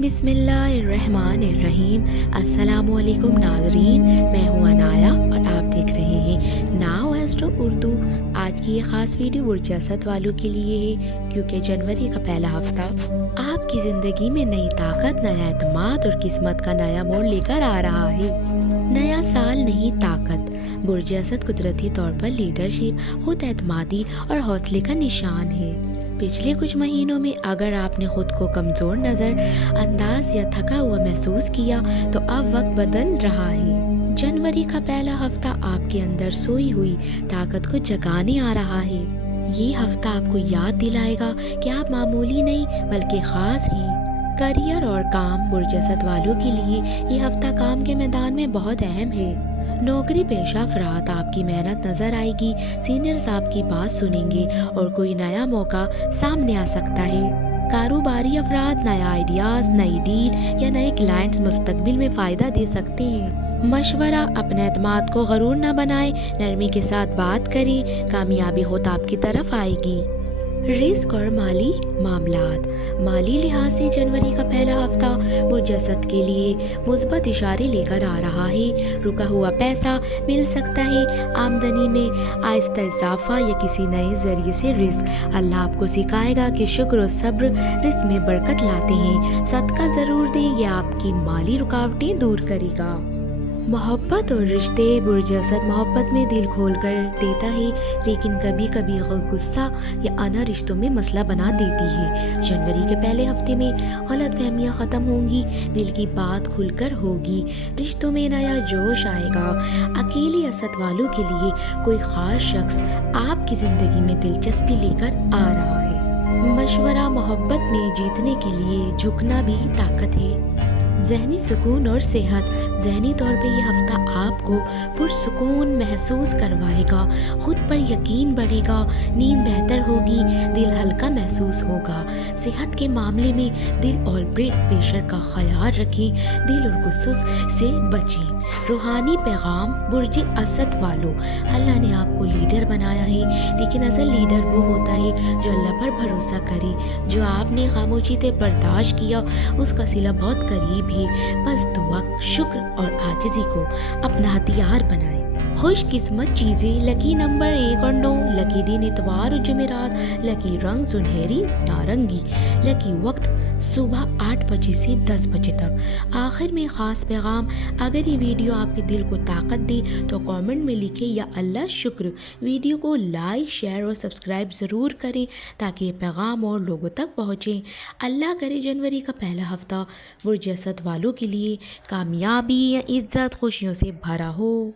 बिस्मिल्लाहिर्रहमानिर्रहीम। अस्सलामुअलैकुम नाज़रीन, मैं हूँ अनाया और आप देख रहे हैं नाउ एस्ट्रो उर्दू। आज की ये ख़ास वीडियो बुर्ज असद वालों के लिए है, क्योंकि जनवरी का पहला हफ्ता आपकी ज़िंदगी में नई ताकत, नया एतमाद और किस्मत का नया मोड़ लेकर आ रहा है। नया साल, नई ताकत। बुर्ज असद कुदरती तौर पर लीडरशिप, खुद एतमादी और हौसले का निशान है। पिछले कुछ महीनों में अगर आपने खुद को कमज़ोर नज़र अंदाज या थका हुआ महसूस किया, तो अब वक्त बदल रहा है। जनवरी का पहला हफ्ता आपके अंदर सोई हुई ताकत को जगाने आ रहा है। ये हफ्ता आपको याद दिलाएगा कि आप मामूली नहीं बल्कि ख़ास हैं। करियर और काम। बुर्ज असद वालों के लिए ये हफ्ता काम के मैदान में बहुत अहम है। नौकरी पेशा अफराद आपकी मेहनत नज़र आएगी, सीनियर्स आपकी बात सुनेंगे और कोई नया मौका सामने आ सकता है। कारोबारी अफराद नया आइडियाज़, नई डील या नए क्लाइंट्स मुस्तकबिल में फ़ायदा दे सकते हैं। मशवरा, अपने एतमाद को गरूर न बनाएं, नरमी के साथ बात करें, कामयाबी खुद आपकी तरफ आएगी। रिस्क और माली मामलात। माली लिहाज से जनवरी का पहला हफ्ता बुर्ज असद के लिए मुस्बत इशारे लेकर आ रहा है। रुका हुआ पैसा मिल सकता है, आमदनी में आहिस्ता इजाफा या किसी नए जरिए से रिस्क। अल्लाह आपको सिखाएगा कि शुक्र और सब्र रिस्क में बरकत लाते हैं। सदका ज़रूर दें, यह आपकी माली रुकावटें दूर करेगा। मोहब्बत और रिश्ते। बुर्ज असद मोहब्बत में दिल खोल कर देता है, लेकिन कभी कभी गुस्सा या आना रिश्तों में मसला बना देती है। जनवरी के पहले हफ्ते में गलत फहमियाँ ख़त्म होंगी, दिल की बात खुलकर होगी, रिश्तों में नया जोश आएगा। अकेले असद वालों के लिए कोई ख़ास शख्स आपकी ज़िंदगी में दिलचस्पी लेकर आ रहा है। मशवरा, मोहब्बत में जीतने के लिए झुकना भी ताकत है। ज़हनी सुकून और सेहत। ज़हनी तौर पे ये हफ्ता आपको पुरसुकून महसूस करवाएगा, खुद पर यकीन बढ़ेगा, नींद बेहतर होगी, दिल हल्का महसूस होगा। सेहत के मामले में दिल और ब्लड प्रेशर का ख्याल रखें, दिल और गुस्से से बचें। रूहानी पैगाम। बुर्ज असद वालों, अल्लाह ने आपको लीडर बनाया है, लेकिन असल लीडर वो होता है जो अल्लाह पर भरोसा करे। जो आपने खामोशी से बर्दाश्त किया, उसका सिला बहुत करीब है। बस दुआ, शुक्र और आजिज़ी को अपना हथियार बनाएं। खुश किस्मत चीज़ें। लकी नंबर 1 और 9। लकी दिन इतवार और जुमेरात। लकी रंग सुनहरी नारंगी। लकी वक्त सुबह 8 बजे से 10 बजे तक। आखिर में ख़ास पैगाम। अगर ये वीडियो आपके दिल को ताकत दे तो कमेंट में लिखें या अल्लाह शुक्र। वीडियो को लाइक, शेयर और सब्सक्राइब ज़रूर करें ताकि ये पैगाम और लोगों तक पहुँचे। अल्लाह करे जनवरी का पहला हफ्ता बुर्ज असद वालों के लिए कामयाबी या इज़्ज़त खुशियों से भरा हो।